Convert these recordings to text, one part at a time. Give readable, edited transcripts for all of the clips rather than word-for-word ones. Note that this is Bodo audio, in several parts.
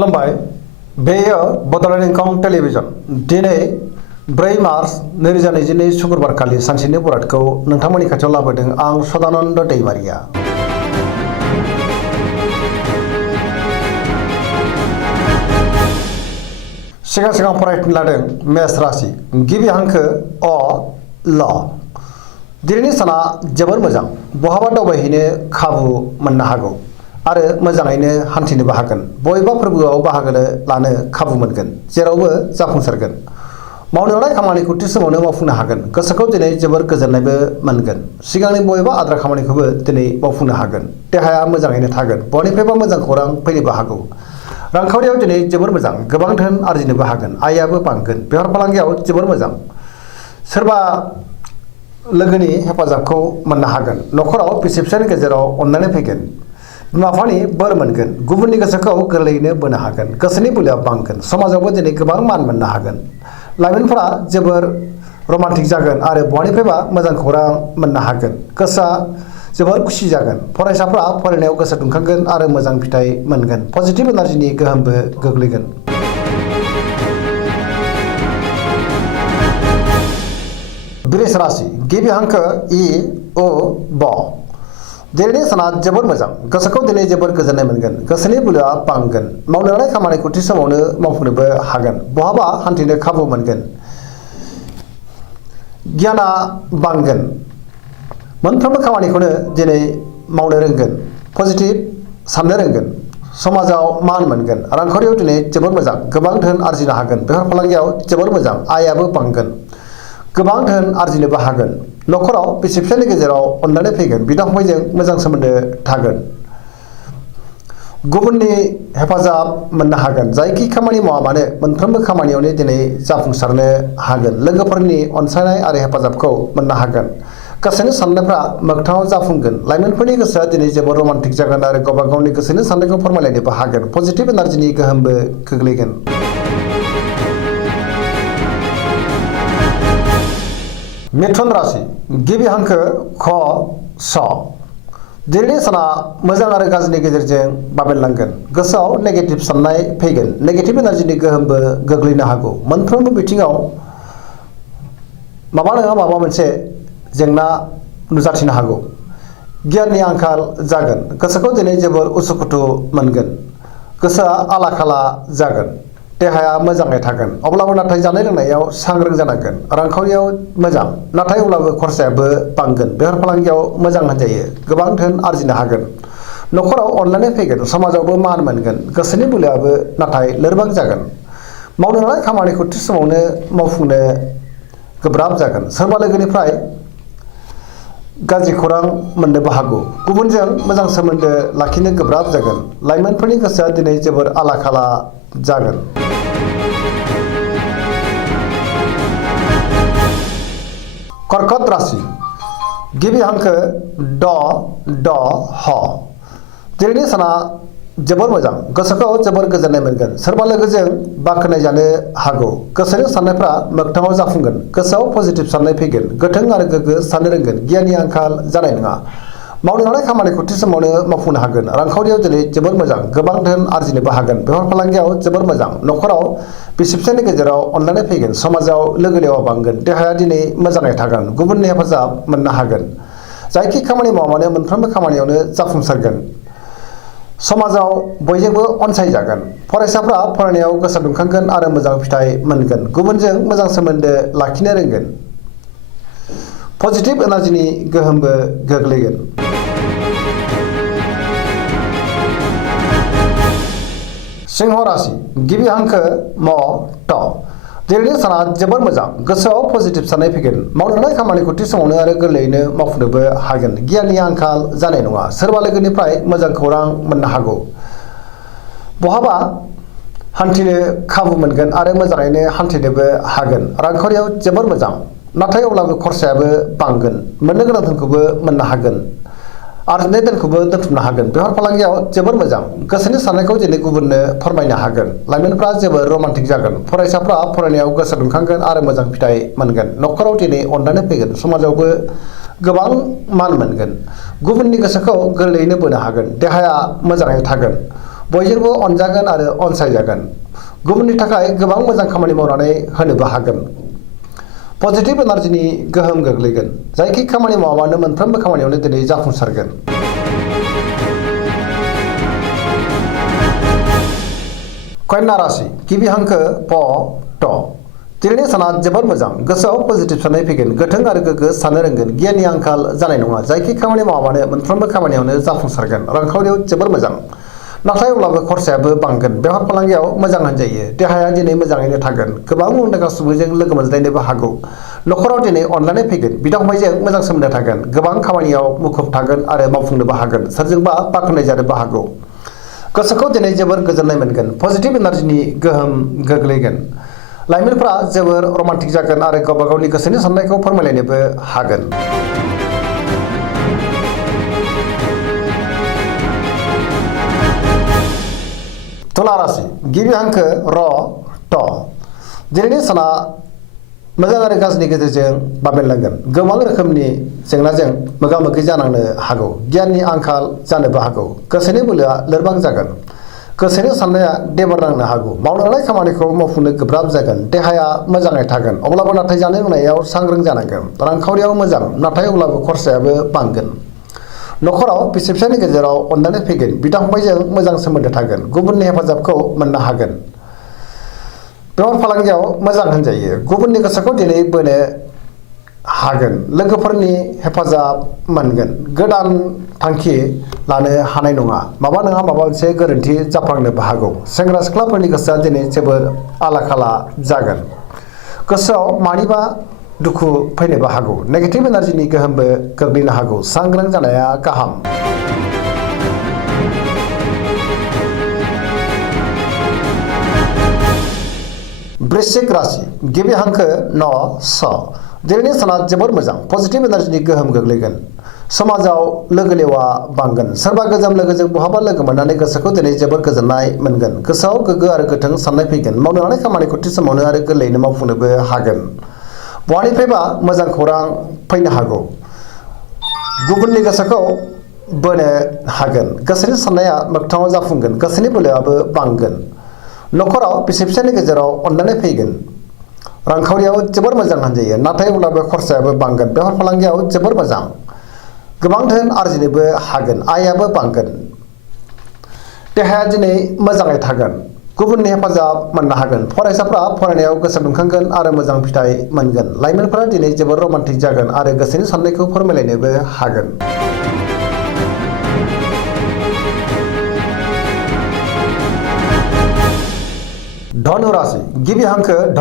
खुलुमबाय बेयो बड'लेण्ड इंखं टेलिभिजन दिनै 4 मार्च 2022 शुक्रबार खालि सानसेनि बरादखौ नोंथांमोननि खाथियाव लाबोदों आं सदानन्द दैमारिया। सिगां फरायफिन लादों मेष राशि गिबि हांखो अ ल। दिनैनि साना जोबोर मोजां, बहाबा दावबायहैनो खाबु मोननो हागौ आरो मोजाङैनो हान्थिनोबो हागोन। बबेबा फोरबोआव बाहागो लानो खाबु मोनगोन, जेरावबो जाफुंसारगोन। मावनो लानाय खामानिखौ थि समावनो मावफुंनो हागोन। गोसोखौ दिनै जोबोर गोजोननायबो मोनगोन। सिगांनि बबेबा आद्रा खामानिखौबो दिनै मावफुंनो हागोन। देहाया मोजाङैनो थागोन। बयनिफ्रायबो मोजां खौरां फैनोबो हागौ। रांखावरियाव दिनै जोबोर मोजां, गोबां धोन आरजिनोबो हागोन। आयआबो बांगोन। बेफार फालांगियाव जोबोर मोजां। सोरबा लोगोनि हेफाजाबखौ मोननो हागोन। न'खराव बिसि फिसायनि गेजेराव अननानै फैगोन। बिमा बिफानि बोर मोनगोन। गुबुननि गोसोखौ गोरलैयैनो बोनो हागोन। गोसोनि बोलोआ बांगोन। समाजावबो दिनै गोबां मान मोननो हागोन। लाइमोनफोरा जोबोर रमान्टिक जागोन आरो बयनिफ्रायबा मोजां खौरां मोननो हागोन। गोसोआ जोबोर खुसि जागोन। फरायसाफ्रा फरायनायाव गोसो दुंखांगोन आरो मोजां फिथाइ मोनगोन। पजिटिभ एनार्जिनि गोहोमबो गोग्लैगोन। वृष राशि गिबि हांखो इ उ ब। दिनैनि साना जोबोर मोजां। गोसोखौ दिनै जोबोर गोजोननाय मोनगोन। गोसोनि बोलोआ बांगोन। मावनो लानाय खामानिखौ थि समावनो मावफुंनोबो हागोन। बहाबा हान्थिनो खाबु मोनगोन। गियाना बांगोन। मोनफ्रोमबो खामानिखौनो दिनै मावनो रोंगोन। पजिटिभ साननो रोंगोन। समाजाव मान मोनगोन। रांखावरियाव दिनै जोबोर मोजां, गोबां धोन आरजिनो हागोन। बेफार फालांगियाव जोबोर मोजां, आयआबो बांगोन। गोबां धोन आरजिनोबो हागोन। न'खराव बिसि फिसायनि गेजेराव अननानै फैगोन। बिदा फंबायजों मोजां सोमोन्दो थागोन। गुबुननि हेफाजाब मोननो हागोन। जायखि खामानि मावा मानो मोनफ्रोमबो खामानियावनो दिनै जाफुंसारनो हागोन। लोगोफोरनि अनसायनाय आरो हेफाजाबखौ मोननो हागोन। गोसोनि साननायफ्रा मोगथाङाव जाफुंगोन। लाइमोनफोरनि गोसोआ दिनै जोबोर रमान्टिक जागोन आरो गावबा गावनि गोसोनि साननायखौ फोरमायलायनोबो हागोन। पजिटिभ एनार्जिनि गोहोमबो गोग्लैगोन। मिथुन राशि गिबि हांखो ख स। दिनैनि साना मोजां आरो गाज्रिनि गेजेरजों बाबेनलांगोन। गोसोआव नेगेटिभ साननाय फैगोन। नेगेटिभ एनार्जिनि गोहोमबो गोग्लैनो हागौ। मोनफ्रोमबो बिथिङाव माबा नङा माबा मोनसे जेंना नुजाथिनो हागौ। गियाननि आंखाल जागोन। गोसोखौ दिनै जोबोर उसुखुथु मोनगोन। गोसोआ आला खाला जागोन। देहाया मोजाङै थागोन। अब्लाबो नाथाय जानाय लोंनायाव सांग्रां जानांगोन। रांखावरियाव मोजां, नाथाय अब्लाबो खरसायाबो बांगोन। बेफार फालांगियाव मोजां होनजायो। गोबां धोन आरजिनो हागोन। न'खराव अननानै फैगोन। समाजावबो मान मोनगोन। गोसोनि बोलोआबो नाथाय लोरबां जागोन। मावनो लानाय खामानिखौ थि समावनो मावफुंनो गोब्राब जागोन। सोरबा लोगोनिफ्राय गाज्रि खौरां मोननोबो हागौ। गुबुनजों मोजां सोमोन्दो लाखिनो गोब्राब जागोन। लाइमोनफोरनि गोसोआ दिनै जोबोर आला खाला जागोन। कर्कट राशि गिबि हांखो ड ड ह। दिनैनि साना जोबोर मोजां। गोसोखौ जोबोर गोजोननाय मोनगोन। सोरबा लोगोजों बाख्नाय जानो हागौ। गोसोनि साननायफ्रा मोगथाङाव जाफुंगोन। गोसोआव पजिटिभ साननाय फैगोन। गोथों आरो गोग्गो साननो रोंगोन। गियाननि आंखाल जानाय नङा। मावनो लानाय खामानिखौ थि समावनो मावफुंनो हागोन। रांखावरियाव दिनै जोबोर मोजां, गोबां धोन आरजिनोबो हागोन। बेफार फालांगियाव जोबोर मोजां। न'खराव बिसि फिसायनि गेजेराव अनलायनाय फैगोन। समाजाव लोगो लेवा बांगोन। देहाया दिनै मोजाङै थागोन। गुबुननि हेफाजाब मोननो हागोन। जायखि खामानि मावा मानो मोनफ्रोमबो खामानियावनो जाफुंसारगोन। समाजाव बयजोंबो अनसायजागोन। फरायसाफ्रा फरायनायाव गोसो दुंखांगोन आरो मोजां फिथाइ मोनगोन। गुबुनजों मोजां सोमोन्दो लाखिनो रोंगोन। पजिटिभ एनार्जिनि गोहोमबो गोग्लैगोन। सिंह राशि गिबि हांखो म ट। दिनैनि साना जोबोर मोजां। गोसोआव पजिटिभ साननाय फैगोन। मावनो लानाय खामानिखौ थि समावनो आरो गोरलैयैनो मावफुंनोबो हागोन। गियाननि आंखाल जानाय नङा। सोरबा लोगोनिफ्राय मोजां खौरां मोननो हागौ। बहाबा हान्थिनो खाबु मोनगोन आरो मोजाङैनो हान्थिनोबो हागोन। रांखावरियाव जोबोर मोजां, नाथाय अब्लाबो खरसायाबो बांगोन। मोननो गोनां धोनखौबो मोननो हागोन। आरजिनाय धोनखौबो दोनथुमनो हागोन। बेफार फालांगियाव जोबोर मोजां। गोसोनि साननायखौ दिनै गुबुननो फोरमायनो हागोन। लाइमोनफ्रा जोबोर रमान्टिक जागोन। फरायसाफ्रा फरायनायाव गोसो दुंखांगोन आरो मोजां फिथाइ मोनगोन। न'खराव दिनै अननानै फैगोन। समाजावबो गोबां मान मोनगोन। गुबुननि गोसोखौ गोरलैयैनो बोनो हागोन। देहाया मोजाङै थागोन। बयजोंबो अनजागोन आरो अनसायजागोन। गुबुननि थाखाय गोबां मोजां खामानि मावनानै होनोबो हागोन। पजिटिभ एनार्जिनि गोहोम गोग्लैगोन। जायखि खामानि मावामानो मोनफ्रोमबो खामानियावनो दिनै जाफुंसारगोन। कन्या राशि गिबि हांखो प ट। दिनैनि साना जोबोद मोजां। गोसोआव पजिटिभ साननाय फैगोन। गोथों आरो गोग्गो साननो रोंगोन। गियाननि आंखाल जानाय नङा। जायखि खामानि मावामानो मोनफ्रोमबो खामानियावनो जाफुंसारगोन। रांखावरियाव जोबोर मोजां। नाथाय अब्लाबो खरसायाबो बांगोन। बेफार फालांगियाव मोजां होनजायो। देहाया दिनै मोजाङैनो थागोन। गोबां मुंदांखा सुबुंजों लोगो मोनज्लायनोबो हागौ। नखराव दिनै अनलायनाय फैगोन। बिदा फंबायजों मोजां सोमोन्दो थागोन। गोबां खामानियाव मुखुब थागोन आरो मावफुंनोबो हागोन। सोरजोंबा बाख्नायजानोबो हागौ। गोसोखौ दिनै जोबोर गोजोननाय मोनगोन। पजिटिभ एनार्जिनि गोहोम गोग्लैगोन। लाइमोनफोरा जोबोर रमान्टिक जागोन आरो गावबा गावनि गोसोनि साननायखौ फोरमायलायनोबो हागोन। तुला राशि गिबि हांखो र ट। दिनैनि साना मोजां आरो गाज्रिनि गेजेरजों बाबेनलांगोन। गोबां रोखोमनि जेंनाजों मोगा मोगि जानांनो हागौ। गियाननि आंखाल जानोबो हागौ। गोसोनि बोलोआ लोरबां जागोन। गोसोनि साननाया देबार नांनो हागौ। मावनो लानाय खामानिखौ मावफुंनो गोब्राब जागोन। देहाया मोजाङै थागोन। अब्लाबो नाथाय जानाय लोंनायाव सांग्रां जानांगोन। रांखावरियाव मोजां। नाथाय अब्लाबो खरसायाबो बांगोन। नखराव बिसि फिसायनि गेजेराव अनलायनाय फैगोन। बिदा फंबायजों मोजां सोमोन्दो थागोन। गुबुननि हेफाजाबखौ मोननो हागोन। बेफार फालांगियाव मोजां होनजायो। गुबुननि गोसोखौ दिनै बोनो हागोन। लोगोफोरनि हेफाजाब मोनगोन। गोदान थांखि लानो हानाय नङा। माबा नङा माबा मोनसे गोरोन्थि जाफ्लांनोबो हागौ। सेंग्रा सिख्लाफोरनि गोसोआ दिनै जोबोर आला खाला जागोन। गोसोआव मानिबा दुखु फैनोबो हागौ। नेगेटिभ एनार्जिनि गोहोमबो गोग्लैनो हागौ। सांग्रां जानाया गाहाम। वृश्चिक राशि गिबि हांखो न स। दिनैनि साना जोबोर मोजां। पजिटिभ एनार्जिनि गोहोम गोग्लैगोन। समाजाव लोगो लेवा बांगोन। सोरबा गोजाम लोगोजों बहाबा लोगो मोननानै गोसोखौ दिनै जोबोर गोजोननाय मोनगोन। गोसोआव गोग्गो आरो गोथों साननाय फैगोन। मावनो लानाय खामानिखौ थि समावनो आरो गोरलैयैनो मावफुंनोबो हागोन। बहानिफ्रायबा मोजां खौरां फैनो हागौ। गुबुननि गोसोखौ बोनो हागोन। गोसोनि साननाया मोगथाङाव जाफुंगोन। गोसोनि बोलोआबो बांगोन। नखराव बिसि फिसायनि गेजेराव अनलायनाय फैगोन। रांखावरियाव जोबोर मोजां होनजायो। नाथाय अब्लाबो खरसायाबो बांगोन। बेफार फालांगियाव जोबोर मोजां। गोबां धोन आरजिनोबो हागोन। आयआबो बांगोन। देहाया दिनै मोजाङै थागोन। गुबुननि हेफाजाब मोननो हागोन। फरायसाफ्रा फरायनायाव गोसो दुंखांगोन आरो मोजां फिथाइ मोनगोन। लाइमोनफोरा दिनै जोबोर रमान्टिक जागोन आरो गोसोनि साननायखौ फोरमायलायनोबो हागोन। धनु राशि गिबि हांखो ढ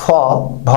फ भ।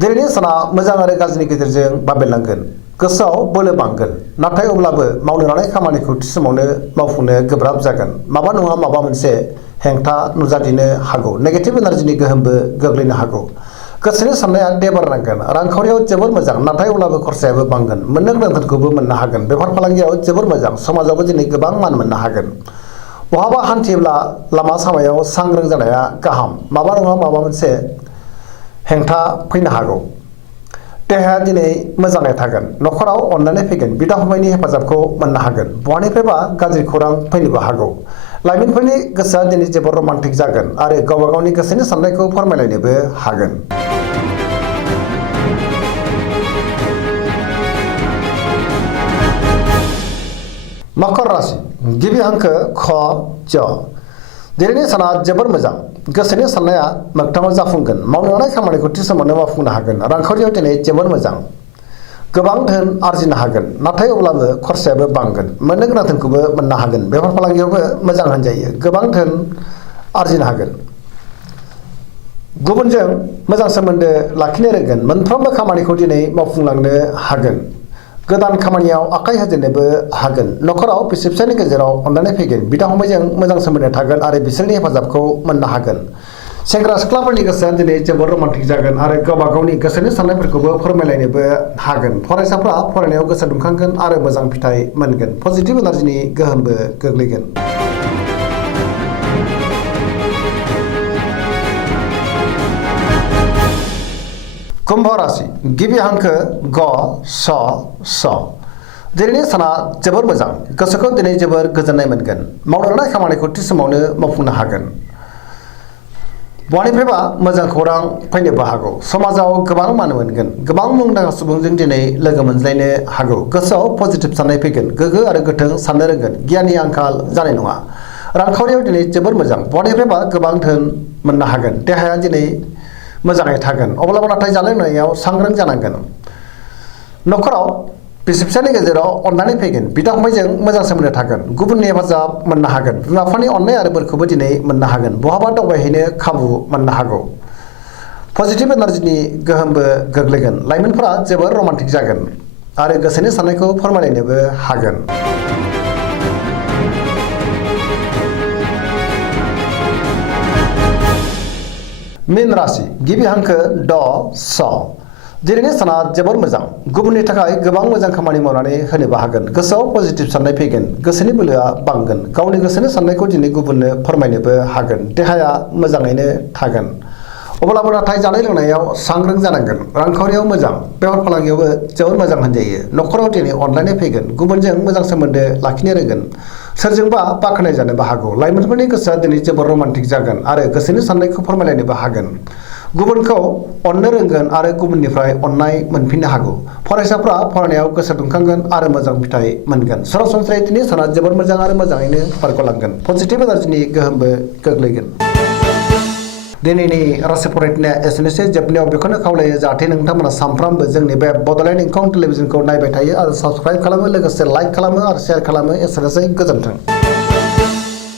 दिनैनि साना मोजां आरो गाज्रिनि गेजेरजों बाबेनलांगोन। गोसोआव बोलो बांगोन। नाथाय अब्लाबो मावनो लानाय खामानिखौ थि समावनो मावफुंनो गोब्राब जागोन। माबा नङा माबा मोनसे हेंथा नुजाथिनो हागौ। नेगेटिभ एनार्जिनि गोहोमबो गोग्लैनो हागौ। गोसोनि साननाया देबार नांगोन। रांखावरियाव जोबोर मोजां। नाथाय अब्लाबो खरसायाबो बांगोन। मोननो गोनां धोनखौबो मोननो हागोन। बेफार फालांगियाव जोबोर मोजां। समाजावबो दिनै गोबां मान मोननो हागोन। बहाबा हान्थियोब्ला लामा सामायाव सांग्रां जानाया गाहाम। माबा नङा माबा मोनसे हेंथा फैनो हागौ। देहाया दिनै मोजाङै थागोन। नखराव अनलायनाय फैगोन। बिदा फंबायनि हेफाजाबखौ मोननो हागोन। बहानिफ्रायबा गाज्रि खौरां फैनोबो हागौ। लाइमोनफोरनि गोसोआ दिनै जोबोर रमान्टिक जागोन आरो गावबा गावनि गोसोनि साननायखौ फोरमायलायनोबो हागोन। मकर राशि गिबि हांखो ख ज। दिनैनि साना जोबोर मोजां। गोसोनि साननाया मोगथाङाव जाफुंगोन। मावनो लानाय खामानिखौ थि समावनो मावफुंनो हागोन। रांखावरियाव दिनै जोबोर मोजां। गोबां धोन आरजिनो हागोन। नाथाय अब्लाबो खरसायाबो बांगोन। मोननो गोनां धोनखौबो मोननो हागोन। बेफार फालांगियावबो मोजां होनजायो। गोबां धोन आरजिनो हागोन। गुबुनजों मोजां सोमोन्दो लाखिनो रोंगोन। मोनफ्रोमबो खामानिखौ दिनै मावफुंलांनो हागोन। गोदान खामानियाव आखाइ होजेननोबो हागोन। नखराव बिसि फिसायनि गेजेराव अनलायनाय फैगोन। बिदा फंबायजों मोजां सोमोन्दो थागोन आरो बिसोरनि हेफाजाबखौ मोननो हागोन। सेंग्रा सिख्लाफोरनि गोसोआ दिनै जोबोर रमान्टिक जागोन आरो गावबा गावनि गोसोनि साननायफोरखौबो फोरमायलायनोबो हागोन। फरायसाफ्रा फरायनायाव गोसो दुंखांगोन आरो मोजां फिथाइ मोनगोन। पजिटिभ एनार्जिनि गोहोमबो गोग्लैगोन। कुम्भ राशि गिबि हांखो ग स स। दिनैनि साना जोबोर मोजां गोसोखौ दिनै जोबोर गोजोननाय मोनगोन मावनो लानाय खामानिखौ थि समावनो मावफुंनो हागोन बहानिफ्रायबा मोजां खौरां फैनोबो हागौ समाजाव गोबां मान मोनगोन गोबां मुंदांखा सुबुंजों दिनै लोगो मोनज्लायनो हागौ गोसोआव पजिटिभ साननाय फैगोन गोग्गो आरो गोथों साननो रोंगोन गियाननि आंखाल जानाय नङा रांखावरियाव दिनै जोबोर मोजां बहानिफ्रायबा गोबां धोन मोननो हागोन देहाया दिनै मोजाङै थागोन अब्लाबो नाथाय जानाय लोंनायाव सांग्रां जानांगोन नखराव बिसि फिसायनि गेजेराव अननानै फैगोन बिदा फंबायजों मोजां सोमोन्दो थागोन गुबुननि हेफाजाब मोननो हागोन बिमा बिफानि अननाय आरो बोरखौबो दिनै मोननो हागोन बहाबा दावबायहैनो खाबु मोननो हागौ पजिटिभ एनार्जिनि गोहोमबो गोग्लैगोन लाइमोनफोरा जोबोर रमान्टिक जागोन आरो गोसोनि साननायखौ फोरमायलायनोबो हागोन मीन राशि गिबि हांखो ड स दिनैनि साना जोबोर मोजां गुबुननि थाखाय गोबां मोजां खामानि मावनानै होनोबो हागोन गोसोआव पजिटिभ साननाय फैगोन गोसोनि बोलोआ बांगोन गावनि गोसोनि साननायखौ दिनै गुबुननो फोरमायनोबो हागोन देहाया मोजाङैनो थागोन अब्लाबो नाथाय जानाय लोंनायाव सांग्रां जानांगोन रांखावरियाव मोजां बेफार फालांगियावबो जोबोर मोजां होनजायो नखराव दिनै अनलायनाय फैगोन गुबुनजों मोजां सोमोन्दो लाखिनो रोंगोन सोरजोंबा बाख्नाय जानोबो हागौ लाइमोनफोरनि गोसोआ दिनै जोबोर रमान्टिक जागोन आरो गोसोनि साननायखौ फोरमायलायनोबो हागोन गुबुनखौ अननो रोंगोन आरो गुबुननिफ्राय अननाय मोनफिननो हागौ फरायसाफ्रा फरायनायाव गोसो दुंखांगोन आरो मोजां फिथाइ मोनगोन सरासनस्रायै दिनै साना जोबोर मोजां आरो मोजाङैनो बारग'लांगोन पजिटिभ एनार्जिनि गोहोमबो गोग्लैगोन दिनैनि राशि फरायनाया एसेनोसै जोबनायाव बेखौनो खावलायो जाहाथे नोंथांमोना सानफ्रामबो जोंनि बे बड'लेण्ड इंखं टेलिभिजनखौ नायबाय थायो आरो साबस्क्राइब खालामो लोगोसे लाइक खालामो आरो शेयार खालामो एसेनोसै गोजोन्थों